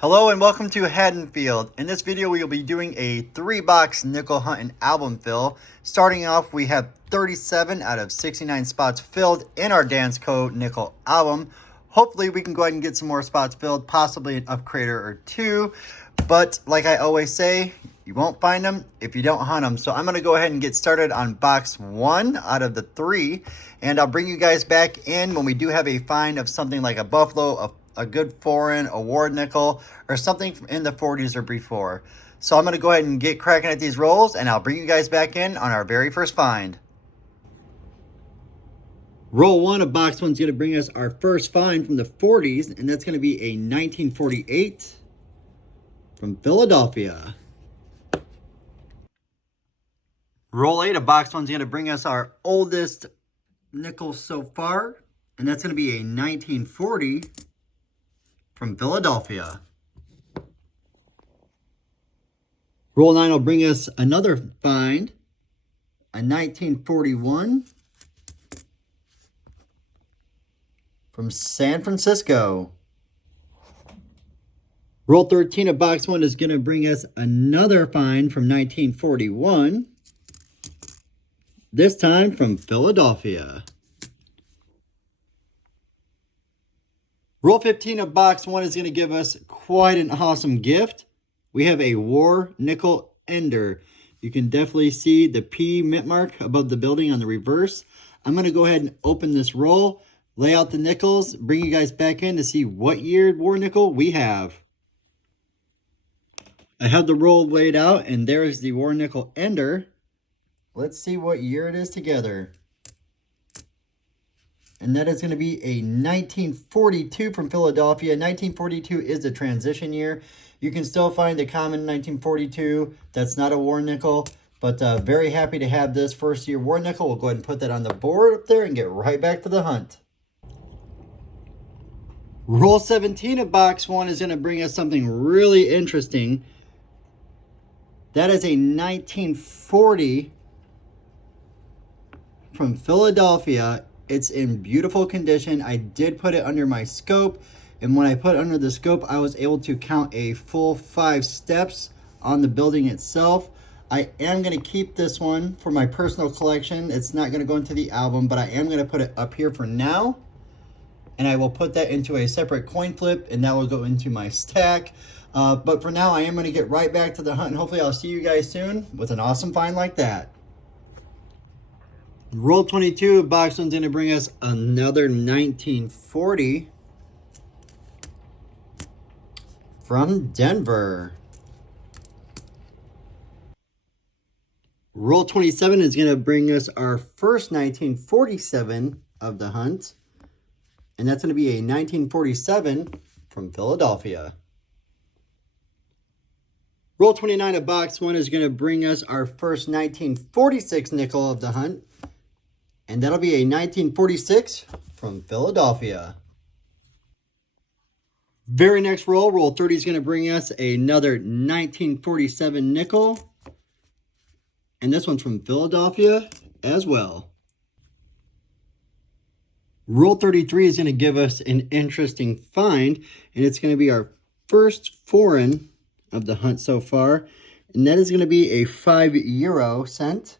Hello and welcome to Haddonfield. In this video, we will be doing a 3-box nickel hunt and album fill. Starting off, we have 37 out of 69 spots filled in our Dansko nickel album. Hopefully, we can go ahead and get some more spots filled, possibly an upgrader or two. But like I always say, you won't find them if you don't hunt them. So I'm going to go ahead and get started on box 1 out of the 3. And I'll bring you guys back in when we do have a find of something like a buffalo, a good foreign, a war nickel, or something in the 40s or before. So I'm going to go ahead and get cracking at these rolls, and I'll bring you guys back in on our very first find. Roll 1 of box 1 is going to bring us our first find from the 40s, and that's going to be a 1948 from Philadelphia. Roll 8 of box 1 is going to bring us our oldest nickel so far, and that's going to be a 1940 from Philadelphia. Roll 9 will bring us another find, a 1941 from San Francisco. Roll 13 of box 1 is going to bring us another find from 1941, this time from Philadelphia. Roll 15 of box 1 is going to give us quite an awesome gift. We have a War Nickel Ender. You can definitely see the P mint mark above the building on the reverse. I'm going to go ahead and open this roll, lay out the nickels, bring you guys back in to see what year War Nickel we have. I have the roll laid out, and there is the War Nickel Ender. Let's see what year it is together. And that is going to be a 1942 from Philadelphia. 1942 is a transition year. You can still find the common 1942. That's not a war nickel. But very happy to have this first year war nickel. We'll go ahead and put that on the board up there and get right back to the hunt. Roll 17 of box 1 is going to bring us something really interesting. That is a 1940 from Philadelphia. It's in beautiful condition. I did put it under my scope, and when I put it under the scope, I was able to count a full 5 steps on the building itself. I am going to keep this one for my personal collection. It's not going to go into the album, but I am going to put it up here for now, and I will put that into a separate coin flip, and that will go into my stack. But for now, I am going to get right back to the hunt, and hopefully I'll see you guys soon with an awesome find like that. Roll 22, box 1's going to bring us another 1940 from Denver. Roll 27 is going to bring us our first 1947 of the hunt, and that's going to be a 1947 from Philadelphia. Roll 29 of box 1 is going to bring us our first 1946 nickel of the hunt, and that'll be a 1946 from Philadelphia. Very next roll, roll 30 is going to bring us another 1947 nickel. And this one's from Philadelphia as well. Roll 33 is going to give us an interesting find. And it's going to be our first foreign of the hunt so far. And that is going to be a 5 euro cent.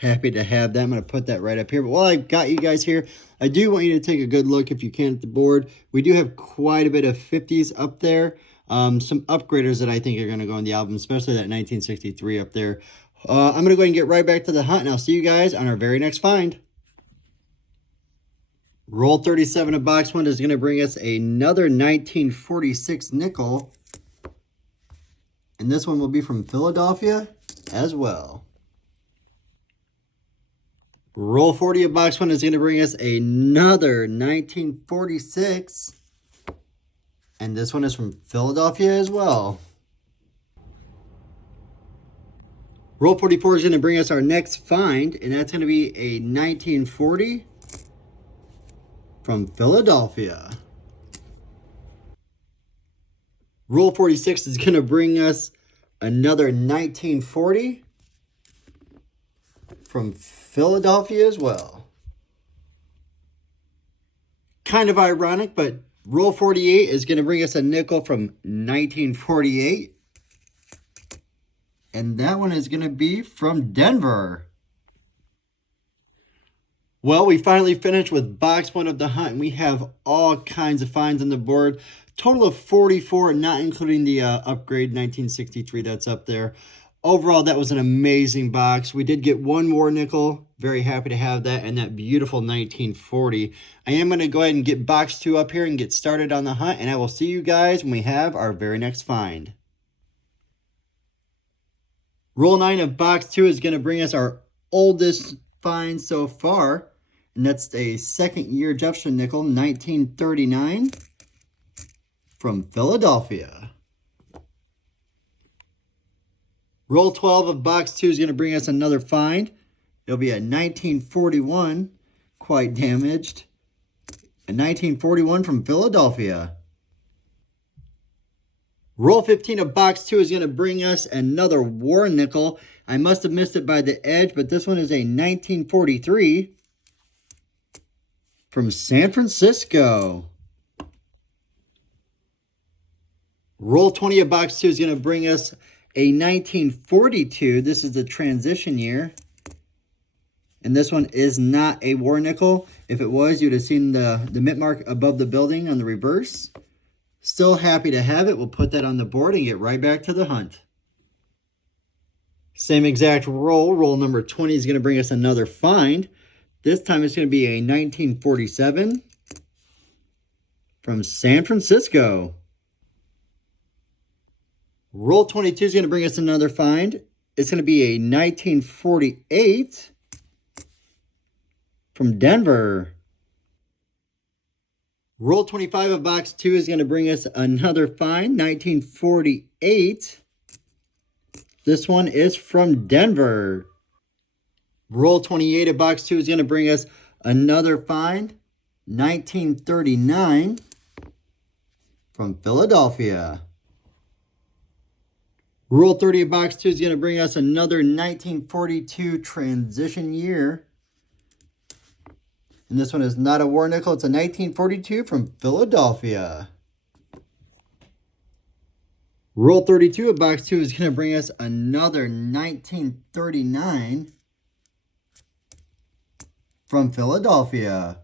Happy to have that. I'm going to put that right up here. But while I've got you guys here, I do want you to take a good look if you can at the board. We do have quite a bit of 50s up there. Some upgraders that I think are going to go on the album, especially that 1963 up there. I'm going to go ahead and get right back to the hunt, and I'll see you guys on our very next find. Roll 37 of box 1 is going to bring us another 1946 nickel. And this one will be from Philadelphia as well. Roll 40 of box 1 is going to bring us another 1946. And this one is from Philadelphia as well. Roll 44 is going to bring us our next find, and that's going to be a 1940 from Philadelphia. Roll 46 is going to bring us another 1940 from Philadelphia as well. Kind of ironic, but Roll 48 is going to bring us a nickel from 1948. And that one is going to be from Denver. Well, we finally finished with box 1 of the hunt, and we have all kinds of finds on the board. Total of 44, not including the upgrade 1963 that's up there. Overall, that was an amazing box. We did get one more nickel. Very happy to have that, and that beautiful 1940. I am going to go ahead and get box 2 up here and get started on the hunt, and I will see you guys when we have our very next find. Roll 9 of box 2 is going to bring us our oldest find so far, and that's a second-year Jefferson nickel, 1939, from Philadelphia. Roll 12 of box 2 is going to bring us another find. It'll be a 1941, quite damaged, a 1941 from Philadelphia. Roll 15 of box 2 is going to bring us another war nickel. I must have missed it by the edge, but this one is a 1943 from San Francisco. Roll 20 of box 2 is going to bring us a 1942. This is the transition year. And this one is not a war nickel. If it was, you'd have seen the mint mark above the building on the reverse. Still happy to have it. We'll put that on the board and get right back to the hunt. Same exact roll. Roll number 20 is going to bring us another find. This time it's going to be a 1947 from San Francisco. Roll 22 is going to bring us another find. It's going to be a 1948 from Denver. Roll 25 of box 2 is going to bring us another find, 1948. This one is from Denver. Roll 28 of box 2 is going to bring us another find, 1939 from Philadelphia. Roll 30 of box 2 is going to bring us another 1942 transition year. And this one is not a war nickel. It's a 1942 from Philadelphia. Roll 32 of box 2 is going to bring us another 1939 from Philadelphia.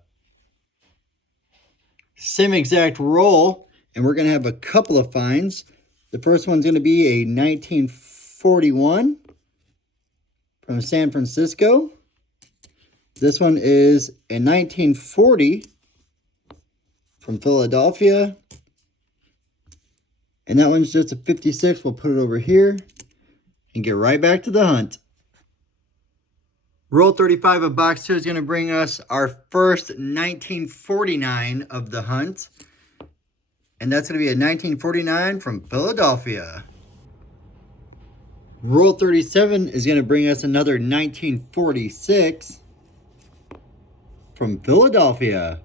Same exact roll, and we're going to have a couple of finds. The first one's going to be a 1941 from San Francisco. This one is a 1940 from Philadelphia. And that one's just a 56. We'll put it over here and get right back to the hunt. Roll 35 of box 2 is going to bring us our first 1949 of the hunt. And that's going to be a 1949 from Philadelphia. Roll 37 is going to bring us another 1946 from Philadelphia.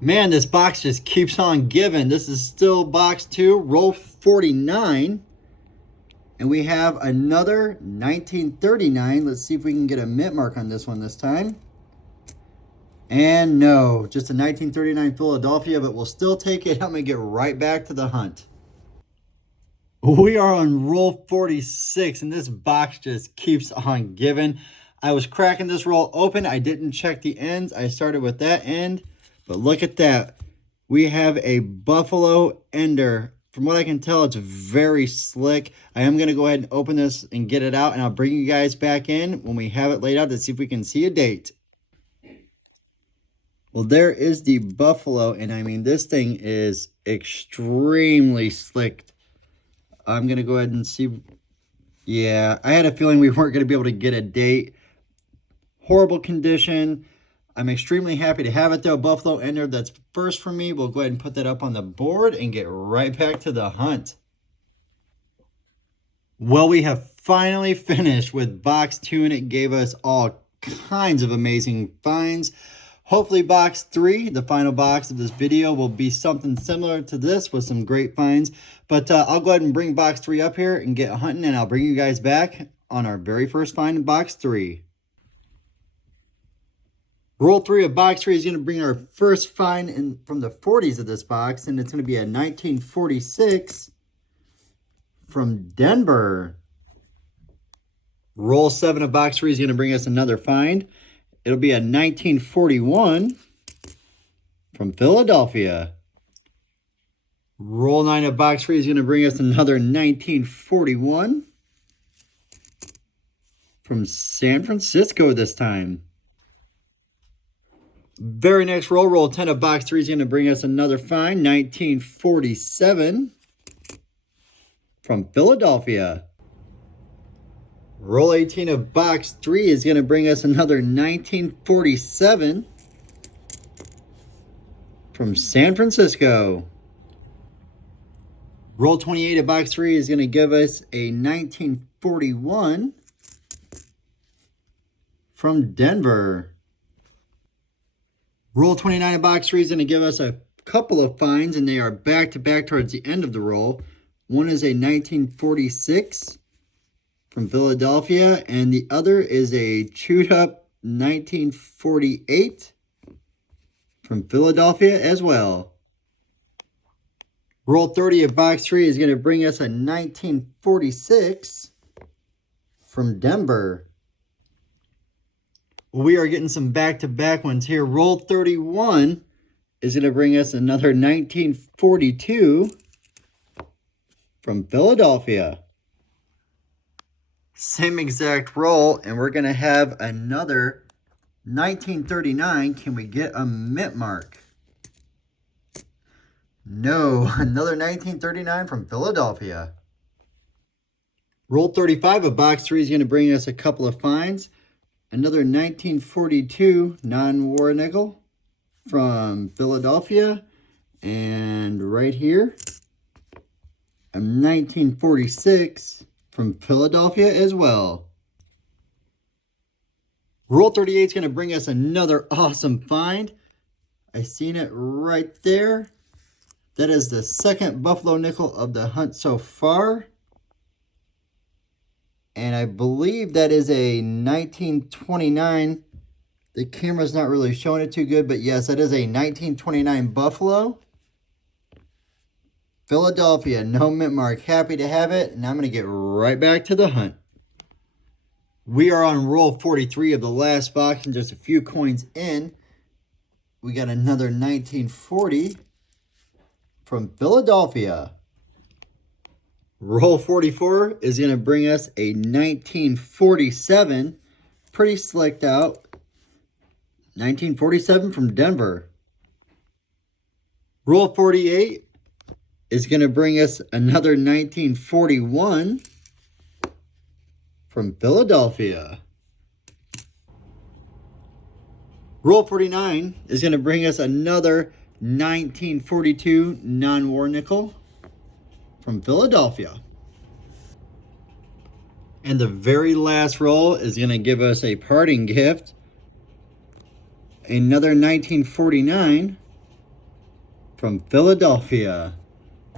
Man, this box just keeps on giving. This is still box 2, roll 49. And we have another 1939. Let's see if we can get a mint mark on this one this time. And no, just a 1939 Philadelphia, but we'll still take it. I'm going to get right back to the hunt. We are on roll 46, and this box just keeps on giving. I was cracking this roll open. I didn't check the ends. I started with that end, but look at that. We have a Buffalo Ender. From what I can tell, it's very slick. I am going to go ahead and open this and get it out, and I'll bring you guys back in when we have it laid out to see if we can see a date. Well, there is the Buffalo, and I mean, this thing is extremely slick. I'm going to go ahead and see. Yeah, I had a feeling we weren't going to be able to get a date. Horrible condition. I'm extremely happy to have it though. Buffalo Ender, that's first for me. We'll go ahead and put that up on the board and get right back to the hunt. Well, we have finally finished with box 2, and it gave us all kinds of amazing finds. Hopefully box 3, the final box of this video, will be something similar to this with some great finds. But I'll go ahead and bring box 3 up here and get hunting, and I'll bring you guys back on our very first find in box 3. Roll 3 of box 3 is going to bring our first find from the 40s of this box, and it's going to be a 1946 from Denver. Roll 7 of box 3 is going to bring us another find. It'll be a 1941 from Philadelphia. Roll 9 of box 3 is going to bring us another 1941 from San Francisco this time. Very next roll, roll 10 of box 3 is going to bring us another find, 1947 from Philadelphia. Roll 18 of box 3 is going to bring us another 1947 from San Francisco. Roll 28 of box 3 is going to give us a 1941 from Denver. Roll 29 of box 3 is going to give us a couple of finds, and they are back-to-back towards the end of the roll. One is a 1946 from Philadelphia, and the other is a chewed-up 1948 from Philadelphia as well. Roll 30 of box 3 is going to bring us a 1946 from Denver. We are getting some back-to-back ones here. Roll 31 is going to bring us another 1942 from Philadelphia. Same exact roll, and we're going to have another 1939. Can we get a mint mark? No, another 1939 from Philadelphia. Roll 35 of box 3 is going to bring us a couple of finds. Another 1942 non-war nickel from Philadelphia. And right here, a 1946 from Philadelphia as well. Roll 38 is going to bring us another awesome find. I seen it right there. That is the second Buffalo nickel of the hunt so far. And I believe that is a 1929. The camera's not really showing it too good, but yes, that is a 1929 Buffalo. Philadelphia, no mint mark. Happy to have it, and I'm going to get right back to the hunt. We are on roll 43 of the last box, and just a few coins in. We got another 1940 from Philadelphia. Roll 44 is going to bring us a 1947, pretty slicked out, 1947 from Denver. Roll 48 is going to bring us another 1941 from Philadelphia. Roll 49 is going to bring us another 1942 non-war nickel from Philadelphia. And the very last roll is going to give us a parting gift. Another 1949 from Philadelphia.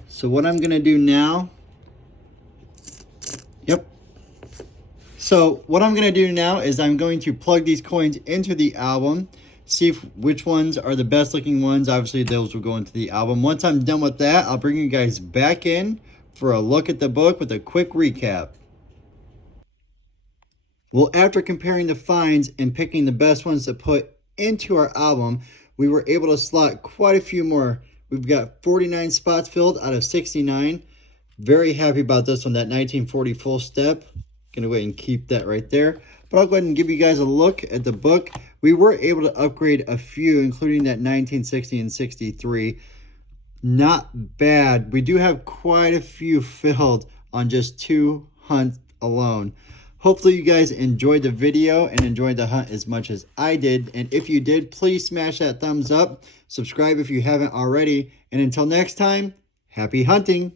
So what I'm going to do now... So what I'm going to do now is I'm going to plug these coins into the album. See which ones are the best looking ones. Obviously, those will go into the album. Once I'm done with that, I'll bring you guys back in for a look at the book with a quick recap. Well, after comparing the finds and picking the best ones to put into our album, we were able to slot quite a few more. We've got 49 spots filled out of 69. Very happy about this one, that 1940 full step. Gonna go ahead and keep that right there. But I'll go ahead and give you guys a look at the book. We were able to upgrade a few, including that 1960 and 63. Not bad. We do have quite a few filled on just 2 hunts alone. Hopefully you guys enjoyed the video and enjoyed the hunt as much as I did. And if you did, please smash that thumbs up. Subscribe if you haven't already. And until next time, happy hunting.